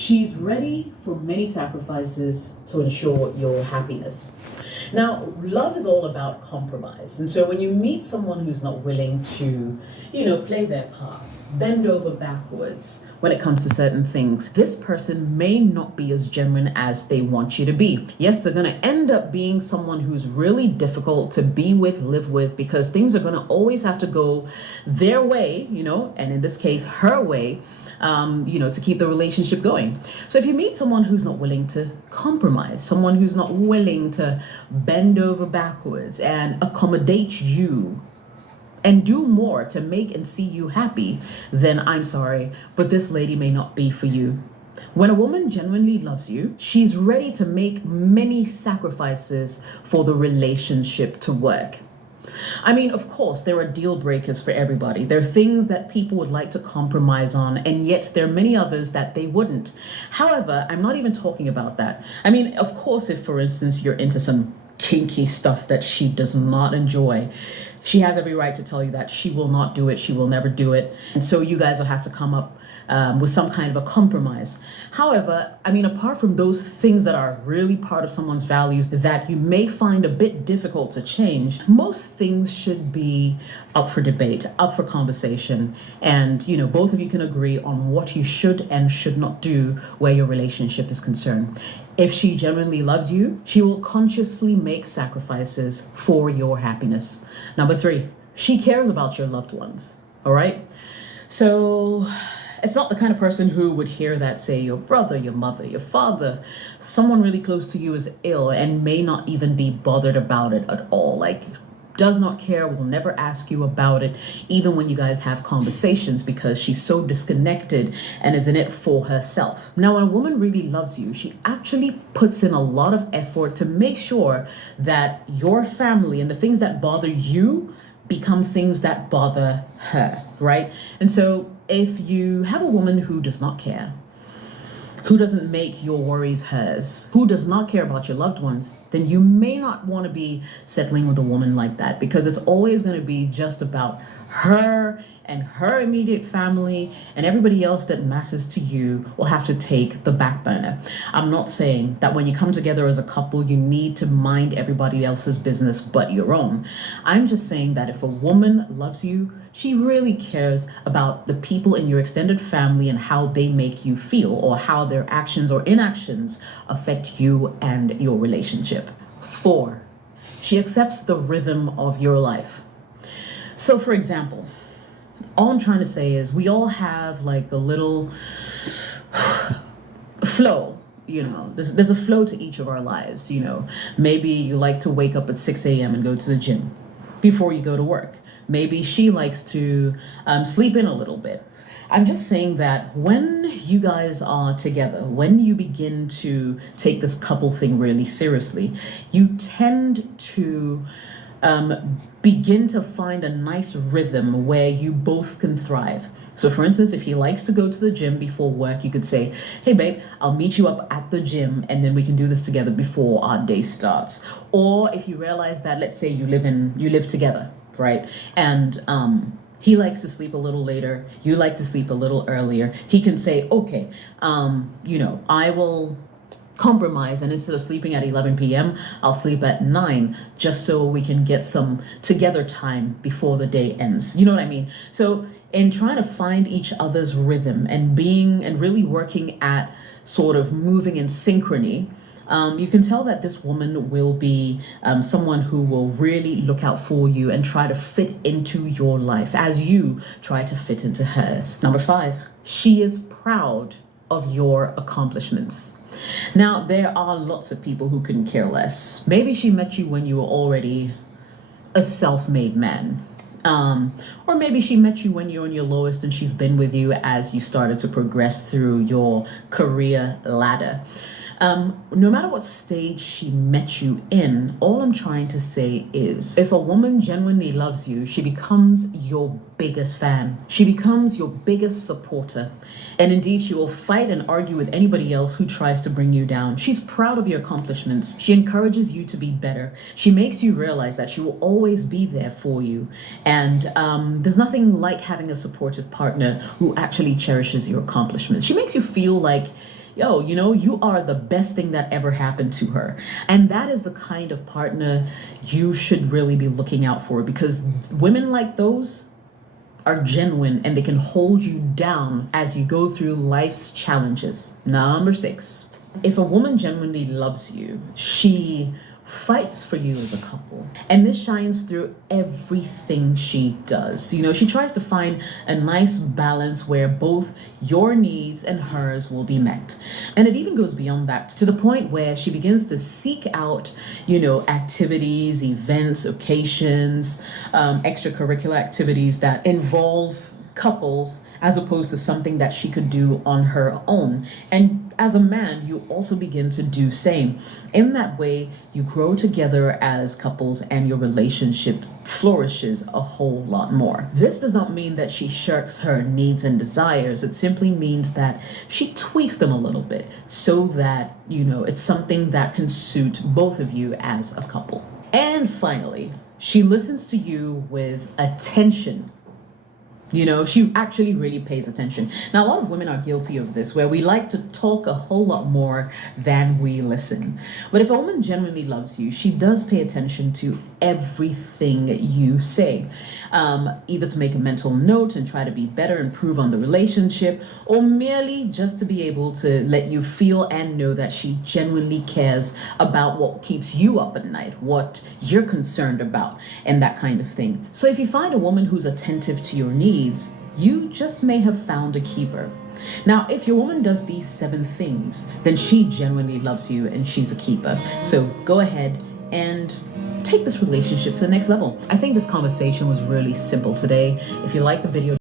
She's ready for many sacrifices to ensure your happiness. Now, love is all about compromise. And so when you meet someone who's not willing to, play their part, bend over backwards when it comes to certain things, this person may not be as genuine as they want you to be. Yes, they're going to end up being someone who's really difficult to be with, live with, because things are going to always have to go their way, and in this case, her way, to keep the relationship going. So if you meet someone who's not willing to compromise, someone who's not willing to bend over backwards and accommodate you and do more to make and see you happy, then I'm sorry, but this lady may not be for you. When a woman genuinely loves you, she's ready to make many sacrifices for the relationship to work. I mean, of course, there are deal breakers for everybody. There are things that people would like to compromise on, and yet there are many others that they wouldn't. However, I'm not even talking about that. I mean, of course, if, for instance, you're into some kinky stuff that she does not enjoy, she has every right to tell you that she will not do it. She will never do it. And so you guys will have to come up with some kind of a compromise. However, I mean, apart from those things that are really part of someone's values that you may find a bit difficult to change, most things should be up for debate, up for conversation. And, both of you can agree on what you should and should not do where your relationship is concerned. If she genuinely loves you, she will consciously make sacrifices for your happiness. Number 3, she cares about your loved ones. All right. So it's not the kind of person who would hear that, say, your brother, your mother, your father, someone really close to you is ill and may not even be bothered about it at all. Like, does not care, will never ask you about it, even when you guys have conversations, because she's so disconnected and is in it for herself. Now, when a woman really loves you, she actually puts in a lot of effort to make sure that your family and the things that bother you become things that bother her, right? And so if you have a woman who does not care, who doesn't make your worries hers, who does not care about your loved ones, then you may not want to be settling with a woman like that, because it's always going to be just about her and her immediate family, and everybody else that matters to you will have to take the back burner. I'm not saying that when you come together as a couple, you need to mind everybody else's business but your own. I'm just saying that if a woman loves you, she really cares about the people in your extended family and how they make you feel, or how their actions or inactions affect you and your relationship. 4, she accepts the rhythm of your life. So, for example, all I'm trying to say is we all have like the little flow. There's a flow to each of our lives. Maybe you like to wake up at 6 a.m. and go to the gym before you go to work. Maybe she likes to sleep in a little bit. I'm just saying that when you guys are together, when you begin to take this couple thing really seriously, you tend to begin to find a nice rhythm where you both can thrive. So for instance, if he likes to go to the gym before work, you could say, hey babe, I'll meet you up at the gym and then we can do this together before our day starts. Or if you realize that, let's say you live together, right? And he likes to sleep a little later, you like to sleep a little earlier, he can say, okay, I will compromise, and instead of sleeping at 11 p.m., I'll sleep at 9, just so we can get some together time before the day ends. You know what I mean? So in trying to find each other's rhythm and really working at sort of moving in synchrony, you can tell that this woman will be someone who will really look out for you and try to fit into your life as you try to fit into hers. Number 5, she is proud of your accomplishments. Now, there are lots of people who couldn't care less. Maybe she met you when you were already a self-made man. Or maybe she met you when you're on your lowest and she's been with you as you started to progress through your career ladder. No matter what stage she met you in, all I'm trying to say is, if a woman genuinely loves you, she becomes your biggest fan. She becomes your biggest supporter. And indeed, she will fight and argue with anybody else who tries to bring you down. She's proud of your accomplishments. She encourages you to be better. She makes you realize that she will always be there for you. And there's nothing like having a supportive partner who actually cherishes your accomplishments. She makes you feel like yo, you are the best thing that ever happened to her. And that is the kind of partner you should really be looking out for, because women like those are genuine and they can hold you down as you go through life's challenges. Number 6, if a woman genuinely loves you, she fights for you as a couple. And this shines through everything she does. She tries to find a nice balance where both your needs and hers will be met. And it even goes beyond that, to the point where she begins to seek out, activities, events, occasions, extracurricular activities that involve couples, as opposed to something that she could do on her own. And as a man, you also begin to do same. In that way, you grow together as couples and your relationship flourishes a whole lot more. This does not mean that she shirks her needs and desires. It simply means that she tweaks them a little bit so that, it's something that can suit both of you as a couple. And finally, she listens to you with attention. She actually really pays attention. Now, a lot of women are guilty of this, where we like to talk a whole lot more than we listen. But if a woman genuinely loves you, she does pay attention to everything you say, either to make a mental note and try to be better, improve on the relationship, or merely just to be able to let you feel and know that she genuinely cares about what keeps you up at night, what you're concerned about, and that kind of thing. So if you find a woman who's attentive to your needs, you just may have found a keeper. Now, if your woman does these 7 things, then she genuinely loves you and she's a keeper. So go ahead and take this relationship to the next level. I think this conversation was really simple today. If you like the video,